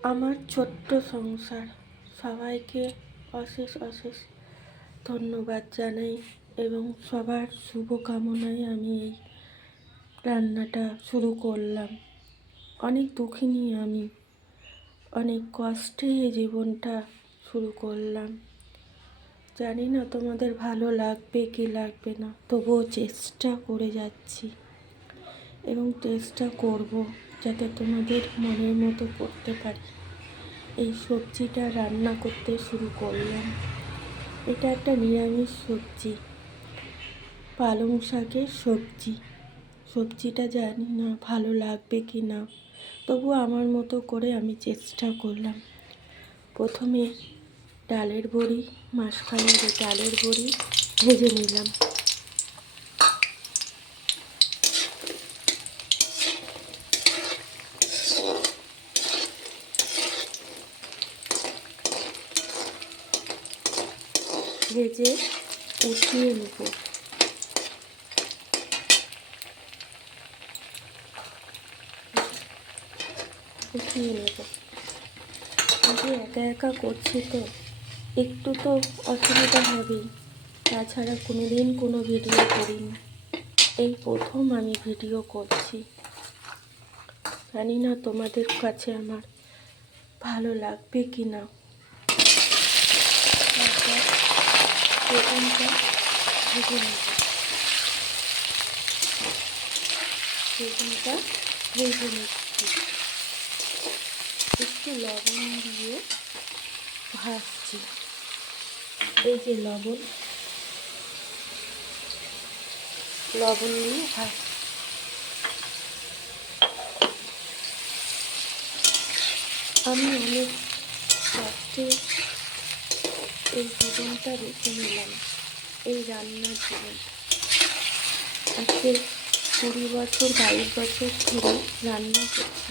আমার ছোট্ট সংসার সবাইকে অশেষ অশেষ ধন্যবাদ জানাই এবং সবার শুভকামনায় আমি এই রান্নাটা শুরু করলাম। অনেক দুঃখিনী আমি, অনেক কষ্টে এই জীবনটা শুরু করলাম। জানি না তোমাদের ভালো লাগবে কি লাগবে না, তবুও চেষ্টা করে যাচ্ছি এবং চেষ্টা করব যাতে তোমাদের মনের মতো করতে পারি। এই সবজিটা রান্না করতে শুরু করলাম। এটা একটা নিরামিষ সবজি, পালং শাকের সবজি। সবজিটা জানি না ভালো লাগবে কি না, তবু আমার মতো করে আমি চেষ্টা করলাম। প্রথমে ডালের বড়ি, মাসকালের ডালের বড়ি ভেজে নিলাম। ভেজে উঠিয়ে নেব। আমি একা একা করছি তো একটু তো অসুবিধা হবেই, তাছাড়া কোনোদিন কোনো ভিডিও করিনি, এই প্রথম আমি ভিডিও করছি। জানি না তোমাদের কাছে আমার ভালো লাগবে কি না। বেগুনটা ভেজে নেব। বেগুনটা ভেজে নিচ্ছি, একটু লবণ দিয়ে ভাজছি। এই যে লবণ দিয়ে ভাজছি। আমি অনেক কষ্টে এই জীবনটা বেছে নিলাম, এই রান্নার জীবন। আজকে 20 বছর 22 বছর ধরে রান্না করছি,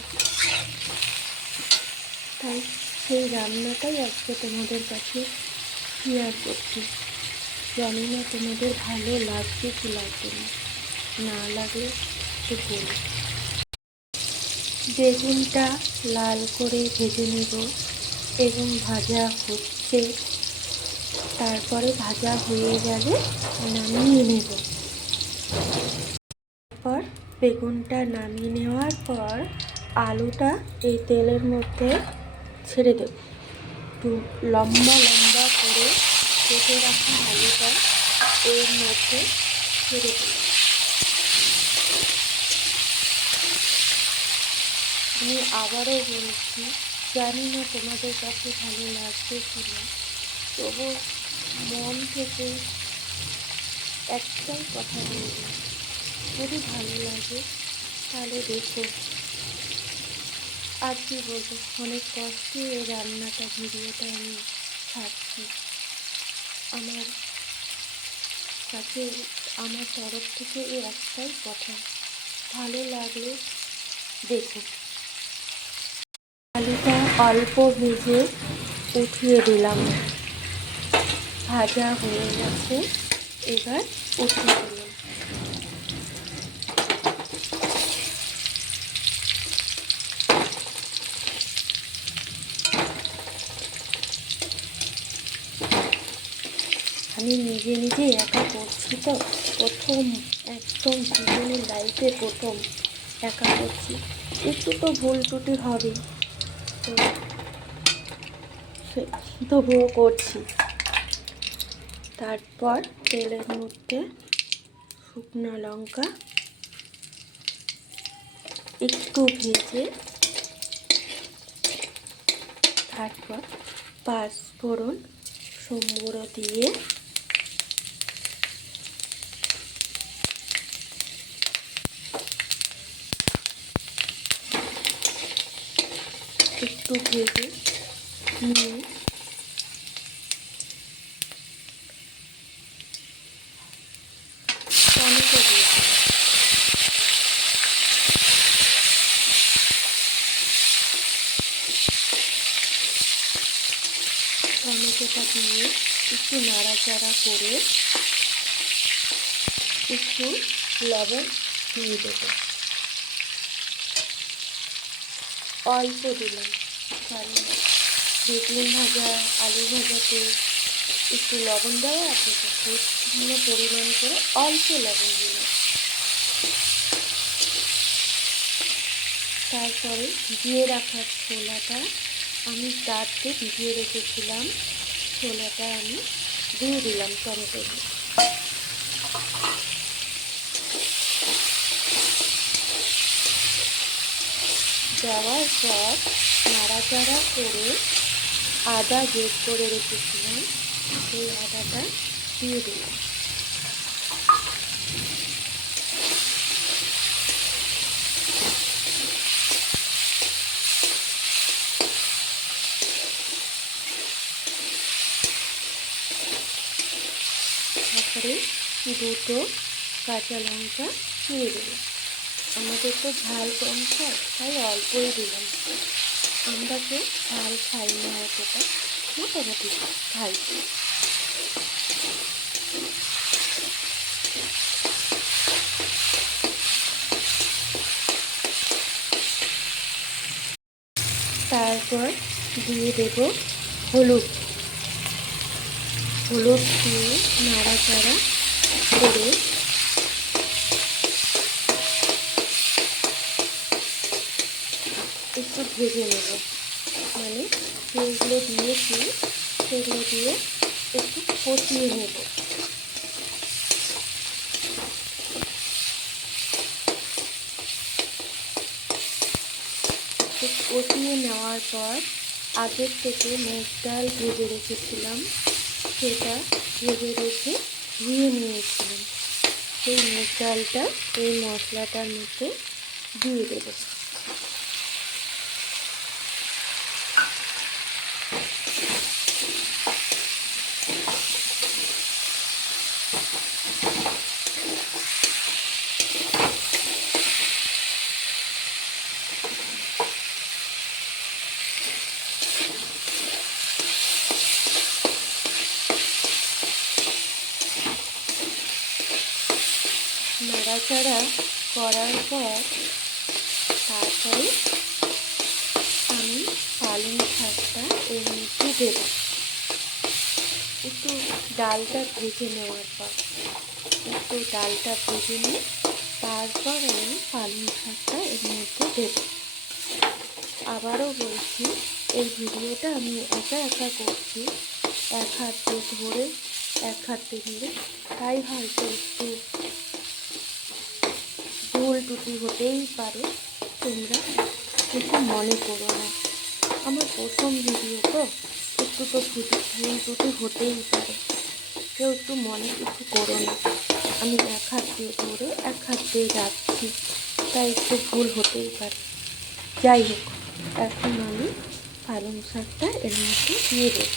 তাই সেই রান্নাটাই আজকে তোমাদের কাছে শেয়ার করছি। জানি না তোমাদের ভালো লাগবে কি লাগবে না, না লাগলে তো বলো। বেগুনটা লাল করে ভেজে নেব এবং ভাজা হচ্ছে, তারপরে ভাজা হয়ে গেলে নামিয়ে নেব। তারপর বেগুনটা নামিয়ে নেওয়ার পর আলুটা এই তেলের মধ্যে ছেড়ে দেব। একটু লম্বা লম্বা করে কেটে রাখা আলুটা এর মধ্যে ছেড়ে দেব। আমি আবারও বলছি, জানি না তোমাদের কাছে ভালো লাগবে কি না, তবু মন থেকে একটাই কথা বলবো, যদি ভালো লাগে তাহলে দেখো। আর কি বলবো, অনেক কষ্টে এই রান্নাটা ভিডিওটা আমি ছাড়ছি। আমার কাছে আমার তরফ থেকে এই একটাই কথা, ভালো লাগলে দেখো। আলুটা অল্প ভেজে উঠিয়ে দিলাম, ভাজা হয়ে গেছে, এবার উঠিয়ে দিলাম। আমি নিজে নিজে একা করছি তো, প্রথম একদম জীবনের লাইফে প্রথম একা করছি, একটু তো ভুল ত্রুটি হবেই, তো তবুও করছি। তারপর তেলের মধ্যে শুকনো লঙ্কা একটু ভেজে, তারপর পাঁচফোড়ন সম্বর দিয়ে একটু ভেজে নিয়ে টমেটো দিয়ে টমেটোটা দিয়ে একটু নাড়াচাড়া করে একটু লবণ দিয়ে দেবো, অল্প দিলাম, কারণ বেগুন ভাজা আলু ভাজাতে একটু লবণ দেওয়া আছে, তো সেগুলো পরিমাণ করে অল্প লবণ দিলাম। তারপরে ভিজিয়ে রাখা ছোলাটা আমি রাত্রে ভিজিয়ে রেখেছিলাম, ছোলাটা আমি দিয়ে দিলাম টমেটো দেওয়ার পর নাড়াচাড়া করে আদা গ্রেট করে রেখেছিলাম, সেই আদাটা দিয়ে দিলাম। তারপরে দুটো কাঁচা লঙ্কা দিয়ে দিলাম। আমাদের তো ঝাল কম খায়, তাই অল্পই দিলাম। আমরা তো ঝাল খাই না অতটা, মোটামুটি খাই। তারপর দিয়ে দেব হলুদ। হলুদ দিয়ে নাড়াচাড়া করে একটু ভেজে নেব, মানে যেগুলো দিয়েছি সেগুলো দিয়ে একটু কষিয়ে নেব। কষিয়ে নেওয়ার পর আগের থেকে মুগ ডাল ভেজে রেখেছিলাম, সেটা ভেজে রেখে ধুয়ে নিয়েছিলাম, সেই মুগ ডালটা এই মশলাটার মধ্যে দিয়ে দেবো। নাড়াচাড়া করার পর তারপরে আমি পালং শাকটা এর মধ্যে দেব। একটু ডালটা ভেজে নেওয়ার পর নিয়ে তারপর আমি পালং শাকটা এর মধ্যে দেব। আবারও বলছি, এই ভিডিওটা আমি একা একা করছি, এক হাতে ধরে এক হাতে নিয়ে, তাই হয়তো একটু ভুল ত্রুটি হতেই পারে, তোমরা কিছু মনে করো না। আমার প্রথম ভিডিও তো একটু তো ভুল ত্রুটি হতেই পারে, কেউ একটু মনে কিছু করো না। আমি এক হাত দিয়ে ধরে এক হাত দিয়ে যাচ্ছি, তাই একটু ভুল হতেই পারে। যাই হোক, এখন আমি পালং শাকটা এর মধ্যে দিয়ে দেব।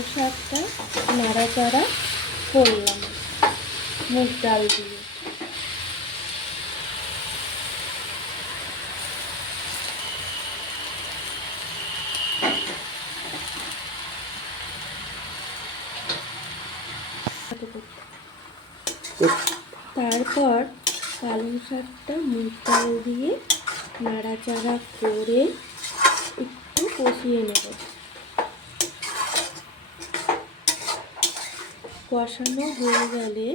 শাকটা নাড়াচাড়া করলাম মুগ ডাল দিয়ে। তারপর পালং শাকটা মুগ ডাল দিয়ে নাড়াচাড়া করে একটু কষিয়ে নেব। কষানো হয়ে গেলে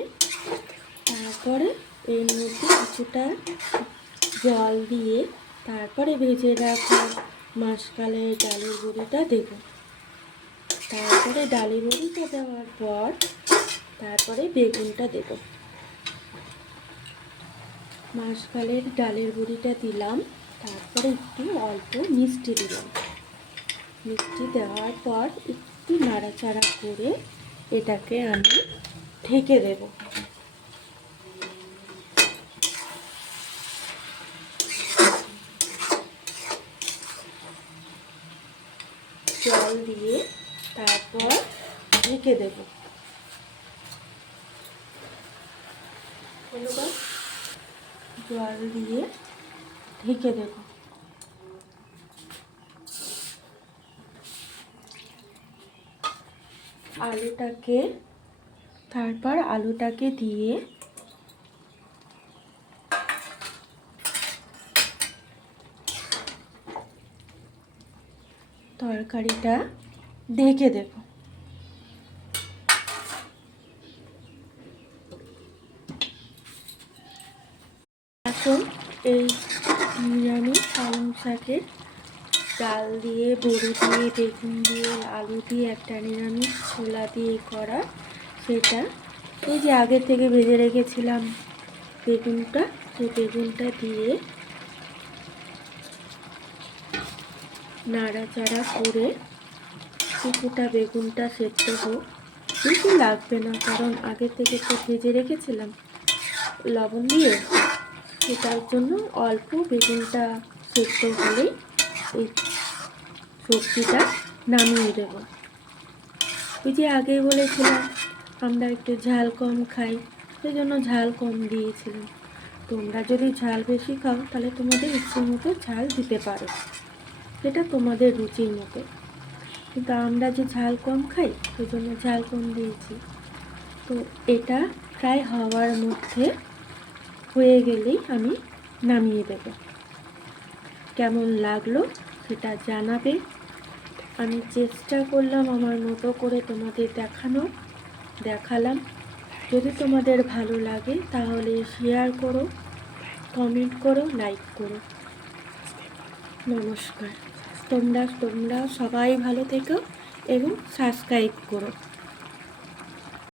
তারপরে এর মধ্যে কিছুটা জল দিয়ে তারপরে ভেজে রাখা মাসকালের ডালের বড়িটা দেব। তারপরে ডালের বড়িটা দেওয়ার পর তারপরে বেগুনটা দেব। মাসকালের ডালের বড়িটা দিলাম, তারপরে একটু অল্প মিষ্টি দিলাম। মিষ্টি দেওয়ার পর একটু নাড়াচাড়া করে এটাকে আমি ঢেকে দেব। জল দিয়ে তারপর ঢেকে দেব। জল দিয়ে ঢেকে দেব। আলুটাকে দিয়ে তরকারিটা ঢেকে দেব। এখন এই নিরামিষ পালং শাকের ডাল দিয়ে, বড়ি দিয়ে, বেগুন দিয়ে, আলু দিয়ে একটা নিরামিষ ছোলা দিয়ে করা, সেটা এই যে আগে থেকে ভেজে রেখেছিলাম বেগুনটা, সেই বেগুনটা দিয়ে নাড়াচাড়া করে কিছুটা বেগুনটা সেদ্ধ হোক। বেশি লাগবে না, কারণ আগে থেকে তো ভেজে রেখেছিলাম লবণ দিয়ে, সেটার জন্য অল্প বেগুনটা সেদ্ধ হলেই এই সবজিটা নামিয়ে দেব। ওই যে আগে বলেছিলাম আমরা একটু ঝাল কম খাই, সেই জন্য ঝাল কম দিয়েছিলাম। তোমরা যদি ঝাল বেশি খাও তাহলে তোমাদের ইচ্ছে মতো ঝাল দিতে পারো, সেটা তোমাদের রুচির মতো। কিন্তু আমরা যে ঝাল কম খাই সেই জন্য ঝাল কম দিয়েছি। তো এটা প্রায় হওয়ার মধ্যে হয়ে গেলেই আমি নামিয়ে দেব। কেমন লাগলো সেটা জানাবে। আমি চেষ্টা করলাম আমার মতো করে তোমাদের দেখালাম। যদি তোমাদের ভালো লাগে তাহলে শেয়ার করো, কমেন্ট করো, লাইক করো। নমস্কার। তোমরা সবাই ভালো থেকো এবং সাবস্ক্রাইব করো।